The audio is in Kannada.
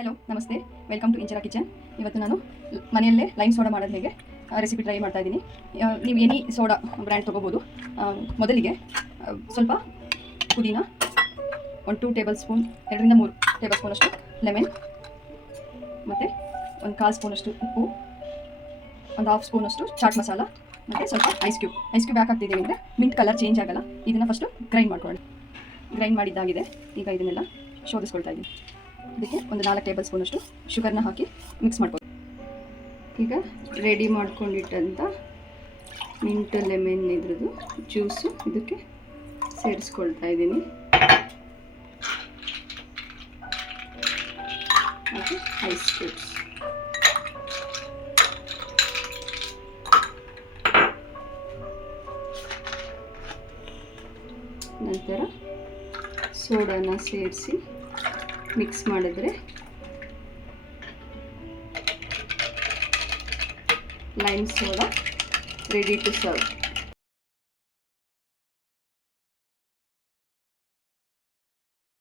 ಹಲೋ ನಮಸ್ತೆ, ವೆಲ್ಕಮ್ ಟು ಇಂಚರಾ ಕಿಚನ್. ಇವತ್ತು ನಾನು ಮನೆಯಲ್ಲೇ ಲೈಮ್ ಸೋಡಾ ಮಾಡೋದು ಹೇಗೆ ರೆಸಿಪಿ ಟ್ರೈ ಮಾಡ್ತಾ ಇದ್ದೀನಿ. ನೀವು ಎನಿ ಸೋಡಾ ಬ್ರ್ಯಾಂಡ್ ತೊಗೋಬೋದು. ಮೊದಲಿಗೆ ಸ್ವಲ್ಪ ಪುದೀನ, 2 ಟೇಬಲ್ ಸ್ಪೂನ್, 2 ರಿಂದ 3 ಟೇಬಲ್ ಸ್ಪೂನಷ್ಟು ಲೆಮನ್, ಮತ್ತು 1/4 ಸ್ಪೂನಷ್ಟು ಉಪ್ಪು, 1/2 ಸ್ಪೂನಷ್ಟು ಚಾಟ್ ಮಸಾಲ, ಮತ್ತು ಸ್ವಲ್ಪ ಐಸ್ ಕ್ಯೂಬ್ ಯಾಕೆ ಹಾಕ್ತಿದ್ದೀವಿ ಅಂದರೆ ಮಿಂಟ್ ಕಲರ್ ಚೇಂಜ್ ಆಗಲ್ಲ. ಇದನ್ನು ಫಸ್ಟು ಗ್ರೈಂಡ್ ಮಾಡ್ಕೊಳ್ಳಿ. ಗ್ರೈಂಡ್ ಮಾಡಿದ್ದಾಗಿದೆ. ಈಗ ಇದನ್ನೆಲ್ಲ ಶೋಧಿಸ್ಕೊಳ್ತಾ ಇದ್ದೀನಿ. ಇದಕ್ಕೆ 4 ಟೇಬಲ್ ಸ್ಪೂನಷ್ಟು ಶುಗರ್ನ ಹಾಕಿ ಮಿಕ್ಸ್ ಮಾಡ್ಕೊಳ್ಳಿ. ಈಗ ರೆಡಿ ಮಾಡ್ಕೊಂಡಿಟ್ಟಂಥ ಮಿಂಟ್ ಲೆಮನ್ ಇದ್ರದ್ದು ಜ್ಯೂಸು ಇದಕ್ಕೆ ಸೇರಿಸ್ಕೊಳ್ತಾ ಇದ್ದೀನಿ. ಮತ್ತು ಐಸ್ ಕ್ಯೂಬ್ಸ್, ನಂತರ ಸೋಡಾನ ಸೇರಿಸಿ ಮಿಕ್ಸ್ ಮಾಡಿದ್ರೆ lime soda ready to serve.